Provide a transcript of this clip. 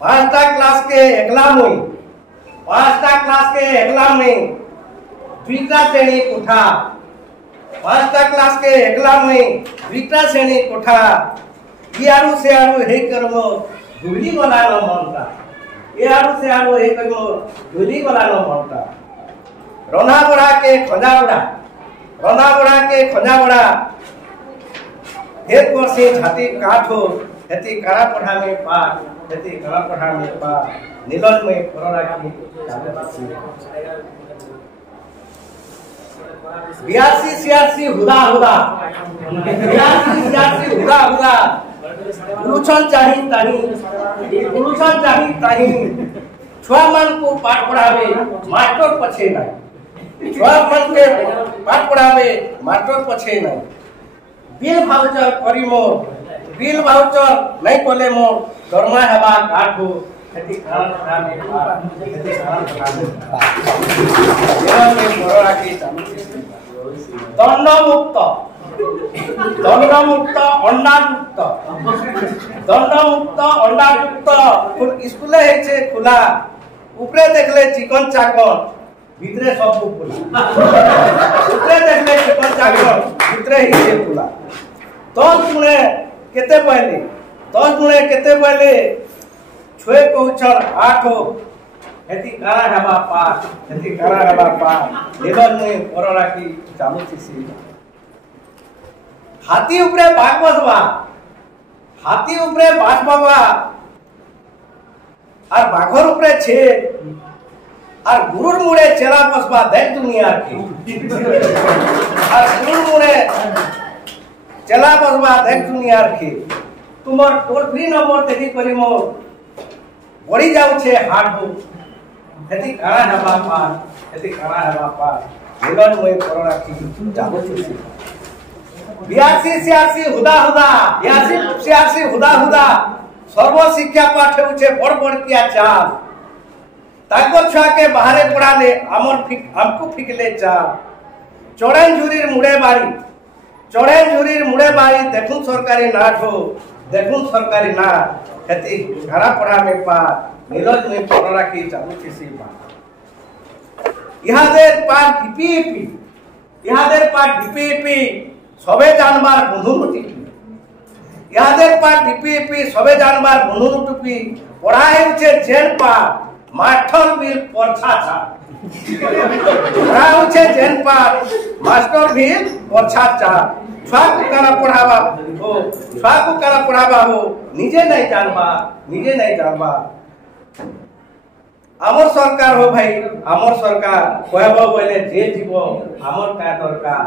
पांचटा class के एकला मुई पांचटा क्लास के एकला मुई दुईटा श्रेणी कोठा पांचटा क्लास के एकला मुई दुईटा श्रेणी कोठा इयारू से आरू हे करमो धुली गला न मनता इयारू से आरू हे करमो धुली गला न मनता रना बड़ा के खजा बड़ा एक वर्षे छाती काठो हेती करा पढ़ा में पाठ हेती करा पढ़ा में पाठ नीलन में कोरोना की बियासी सियासी हुदा उलूछन चाही ताही छुआ मन को पाठ पढ़ावे मास्टर पछे नहीं छुआ मन के पाठ पढ़ावे मास्टर पछे नहीं बिल भाउचर करी मो बिल भाउचर नहीं कोले मो दरमा हेबा काठो हेती खाना दंडमुक्त अंडायुक्त स्कूल है खुला ऊपरे देखले चिकन चाकन भीतरे सब खुला ऊपरे देखले चिकन चाकन भीतरे ही खुला दस गुणे केते पहले छुए कहचर आठ हेती कारा हेबा पाठ निलन में पर राखी चालुची हाथी ऊपरे बाघ बसबा और बाघर ऊपरे छे और गुरुर मुड़े चेला बसबा देख दुनिया की और गुरुर मुड़े चेला बसबा देख दुनिया की तुमर टोल फ्री नंबर तेरी करी मो बढ़ी जाऊ छे हार्ट हो हेती कारा हेबा पाठ निलन में पर राखी चालुची बियासी सियासी हुदा सर्व शिक्षा पाठ होचे बड़ किया चाल ताको छुआ के बाहरे पढ़ाले हमको फिकले चाल चौड़न झुरीर मुड़े बारी देखुन सरकारी नाट हो देखुन सरकारी नाट हेती घरा पढ़ा में पा नीलज में पर राखी चालू किसी बात इहादेर पाठ डीपीपी सबे जानबार बंधुमुटी यादेर पाठ डीपीपी सबे जानबार बंधुमुटी पढ़ाई उचे जेन पाठ मास्टर बिल परछा था पढ़ाई उचे जेन पाठ मास्टर बिल परछा था छुआ को करा पढ़ावा हो निजे नहीं जानबा आमर सरकार हो भाई आमर सरकार कहबो बोले जे जीव आमर का दरकार